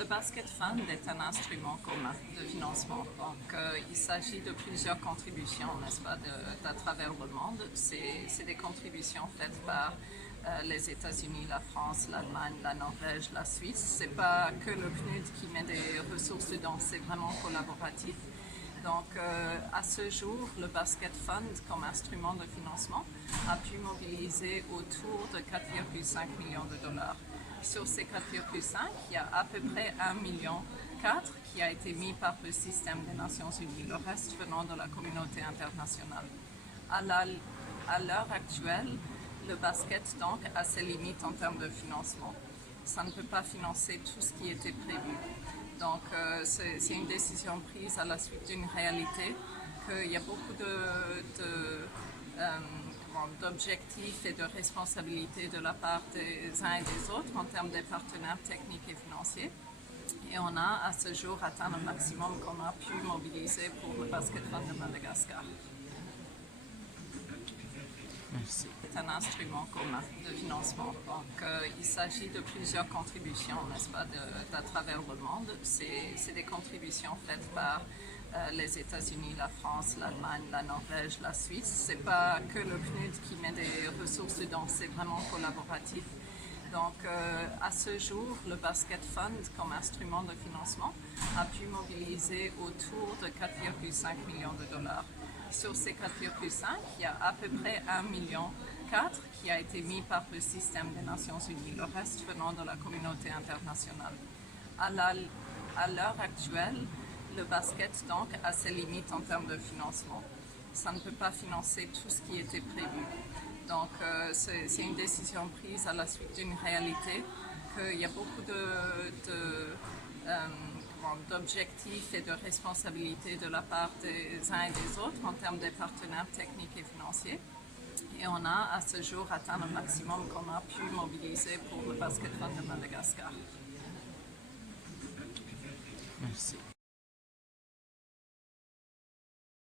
Le Basket Fund est un instrument commun de financement. Donc, il s'agit de plusieurs contributions, n'est-ce pas, à travers le monde. C'est des contributions faites par les États-Unis, la France, l'Allemagne, la Norvège, la Suisse. C'est pas que le PNUD qui met des ressources dedans, c'est vraiment collaboratif. Donc, à ce jour, le Basket Fund, comme instrument de financement, a pu mobiliser autour de 4,5 millions de dollars. Sur ces 4,5, il y a à peu près 1,4 million qui a été mis par le système des Nations Unies, le reste venant de la communauté internationale. À l'heure actuelle, le basket donc a ses limites en termes de financement. Ça ne peut pas financer tout ce qui était prévu. Donc c'est une décision prise à la suite d'une réalité qu'il y a beaucoup d'objectifs et de responsabilités de la part des uns et des autres en termes des partenaires techniques et financiers. Et on a à ce jour atteint le maximum qu'on a pu mobiliser pour le Basket Fund de Madagascar. Merci. C'est un instrument commun de financement. Donc, il s'agit de plusieurs contributions, n'est-ce pas, à travers le monde. C'est des contributions faites par les États-Unis, la France, l'Allemagne, la Norvège, la Suisse. C'est pas que le PNUD qui met des ressources dedans, c'est vraiment collaboratif. Donc, à ce jour, le Basket Fund, comme instrument de financement, a pu mobiliser autour de 4,5 millions de dollars. Sur ces 4,5, il y a à peu près 1,4 million qui a été mis par le système des Nations Unies, le reste venant de la communauté internationale. À l'heure actuelle, le basket donc a ses limites en termes de financement. Ça ne peut pas financer tout ce qui était prévu. Donc c'est une décision prise à la suite d'une réalité qu'il y a beaucoup d'objectifs et de responsabilités de la part des uns et des autres en termes des partenaires techniques et financiers. Et on a à ce jour atteint le maximum qu'on a pu mobiliser pour le Basket Fund de Madagascar. Merci.